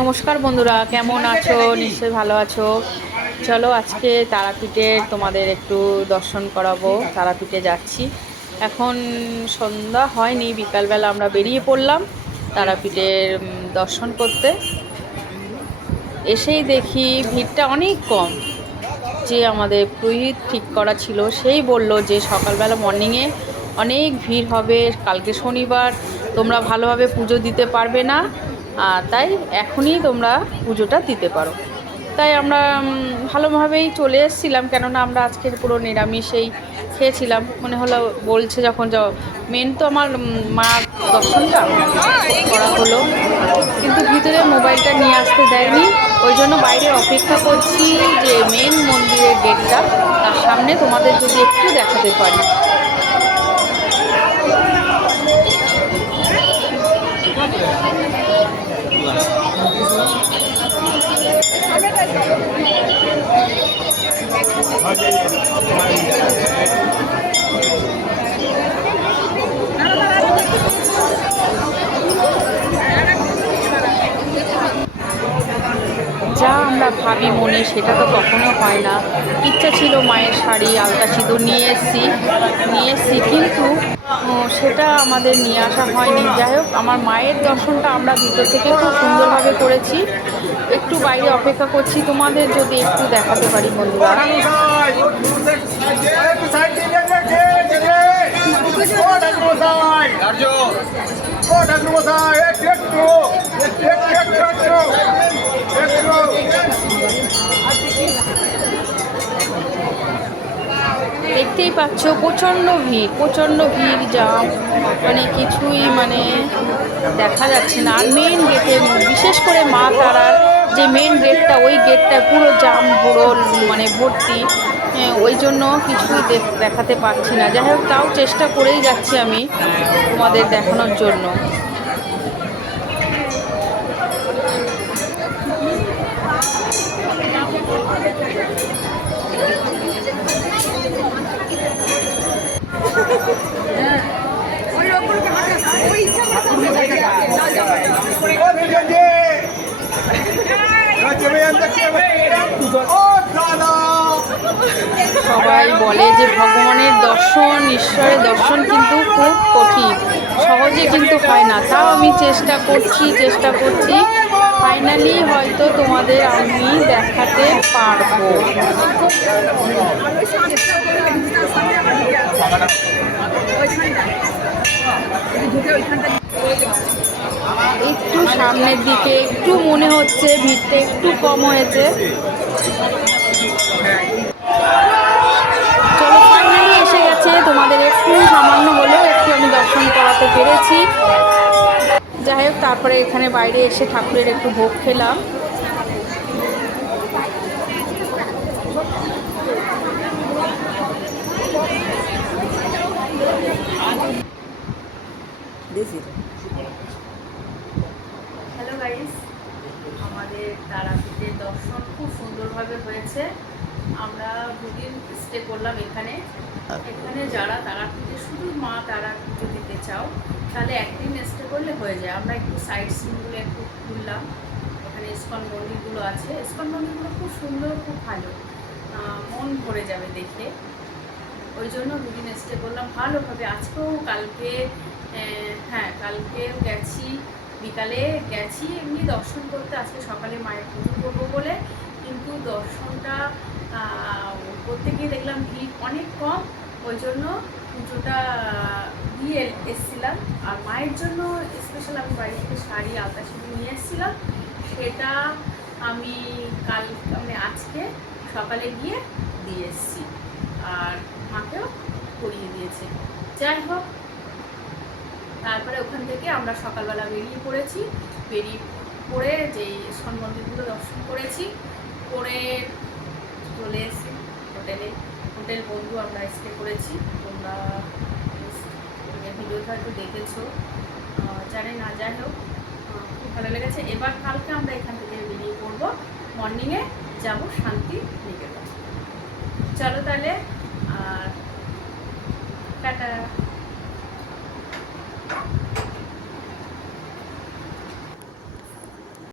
নমস্কার বন্ধুরা, কেমন আছো? নিশ্চয়ই ভালো আছো। চলো আজকে তারাপীঠের তোমাদের একটু দর্শন করাবো। তারাপীঠে যাচ্ছি। এখন সন্ধ্যা হয়নি, বিকালবেলা আমরা বেরিয়ে পড়লাম তারাপীঠের দর্শন করতে। এসেই দেখি ভিড়টা অনেক কম। যে আমাদের পুরোহিত ঠিক করা ছিল, সেই বলল যে সকালবেলা মর্নিংয়ে অনেক ভিড় হবে। কালকে শনিবার তোমরা ভালোভাবে পুজো দিতে পারবে না। তাই এখনই তোমরা পুজোটা দিতে পারো। তাই আমরা ভালোভাবেই চলে এসেছিলাম, কেননা আমরা আজকের পুরো নিরামিষেই খেয়েছিলাম। মনে হলো বলছে যখন যাও মেন তো আমার মার দর্শনটা করা হলো। কিন্তু ভিতরে মোবাইলটা নিয়ে আসতে দেয়নি। ওই জন্য বাইরে অপেক্ষা করছি যে মেন মন্দিরের গেটটা তার সামনে তোমাদের যদি একটু দেখাতে পারি। よろしくお願いします。ভাবি মনে, সেটা তো কখনো হয় না। ইচ্ছা ছিল মায়ের শাড়ি, আলতা সিঁদুর নিয়ে এসেছি নিয়ে এসেছি, কিন্তু সেটা আমাদের নিয়ে আসা হয়নি। যাই হোক, আমার মায়ের দর্শনটা আমরা ভিতর থেকে খুব সুন্দরভাবে করেছি। একটু বাইরে অপেক্ষা করছি তোমাদের, যদি একটু দেখাতে পারি বন্ধুরা। দেখতেই পাচ্ছ? প্রচণ্ড ভিড় প্রচণ্ড ভিড় জাম মানে কিছুই মানে দেখা যাচ্ছে না। আর মেন গেটে বিশেষ করে মা তারার যে মেন গেটটা ওই গেটটা পুরো জাম পুরো মানে ভর্তি। হ্যাঁ, ওই জন্য কিছুই দেখাতে পারছি না। যাই হোক তাও চেষ্টা করেই যাচ্ছি আমি তোমাদের দেখানোর জন্য সবাই বলে যে ভগবানের দর্শন, ঈশ্বরের দর্শন কিন্তু খুব কঠিন। সহজে কিন্তু হয় না। তাও আমি চেষ্টা করছি চেষ্টা করছি। ফাইনালি হয়তো তোমাদের আমি দেখাতে পারব। একটু সামনের দিকে, একটু মনে হচ্ছে, ভিড়টা একটু কম হয়েছে চলো ফাইনালি এসে গেছে তোমাদের একটু সামান্য হলেও একটু আমি দর্শন করাতে পেরেছি। যাই হোক, তারপরে এখানে বাইরে এসে ঠাকুরের একটু ভোগ খেলাম। হ্যালো গাইস আমাদের তারাপীঠের দর্শন খুব সুন্দরভাবে হয়েছে। আমরা দুদিন স্টে করলাম এখানে। এখানে যারা তারাপীঠে শুধু মা তারা পুজো দিতে চাও তাহলে একদিন স্টে করলে হয়ে যায়। আমরা একটু সাইড সিনগুলো একটু ঘুরলাম। এখানে ইস্কন মন্দিরগুলো আছে। ইস্কন মন্দিরগুলো খুব সুন্দর খুব ভালো। মন ভরে যাবে দেখে ওই জন্য দুদিন স্টে করলাম। ভালোভাবে। আজকেও কালকে হ্যাঁ কালকেও গেছি। বিকালে গেছি এমনি দর্শন করতে। আজকে সকালে মায়ের পুজো করব বলে। কিন্তু দর্শনটা করতে গিয়ে দেখলাম ভিড় অনেক কম, ওই জন্য পুজোটা দিয়ে এসেছিলাম। আর মায়ের জন্য স্পেশাল আমি বাড়ি থেকে শাড়ি, আলতা শাড়ি নিয়ে এসেছিলাম। সেটা আমি কাল মানে আজকে সকালে গিয়ে দিয়ে এসেছি। আর মাকেও করিয়ে দিয়েছে। যাই হোক, তারপরে ওখান থেকে আমরা সকালবেলা বেরিয়ে পড়েছি। বেরিয়ে পড়ে যেই ইস্কন মন্দিরগুলো দর্শন করেছি, করে চলে এসেছি হোটেলে, হোটেল বন্ধু আমরা স্টে করেছি। তোমরা ভিডিওটা একটু দেখেছ। জানে না, যাই হোক খুব ভালো লেগেছে। এবার কালকে আমরা এখান থেকে বেরিয়ে পড়ব। মর্নিংয়ে যাব শান্তি নিকেতন। চলো তাহলে